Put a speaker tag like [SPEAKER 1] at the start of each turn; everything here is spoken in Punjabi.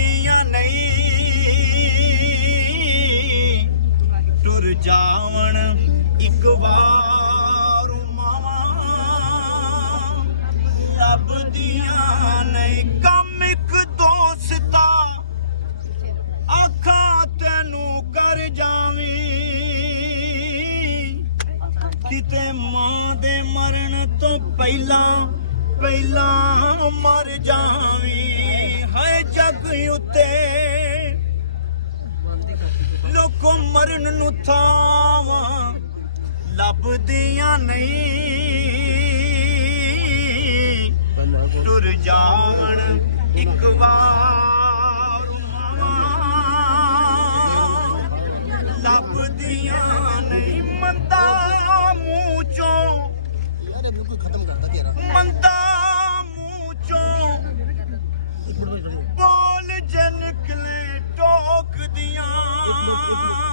[SPEAKER 1] ਜਾਂਦੀਆਂ ਨਹੀਂ। ਟੁਰ ਜਾਵਣ ਇੱਕ ਵਾਰ ਮਾਵਾਂ। ਰੱਬ ਦੀਆਂ ਨਹੀਂ, ਕੰਮ ਇੱਕ ਦੋਸਤਾ ਅੱਖਾਂ ਤੈਨੂੰ ਕਰ ਜਾਵੀਂ। ਕਿਤੇ ਮਾਂ ਦੇ ਮਰਨ ਤੋਂ ਪਹਿਲਾਂ ਪਹਿਲਾਂ ਮਰ ਜਾਵੀਂ। ਜੱਗ ਉੱਤੇ। ਲੋਕੋ ਮਰਨ ਨੂੰ ਥਾਵਾਂ ਲੱਭਦੀਆਂ ਨਹੀਂ। ਟੁਰ ਜਾਣ ਇੱਕ ਵਾਰ ਮਾਂ ਲੱਭਦੀਆਂ ਨਹੀਂ ਮੰਦਾ ਮੂੰਹ itlog,
[SPEAKER 2] itlog.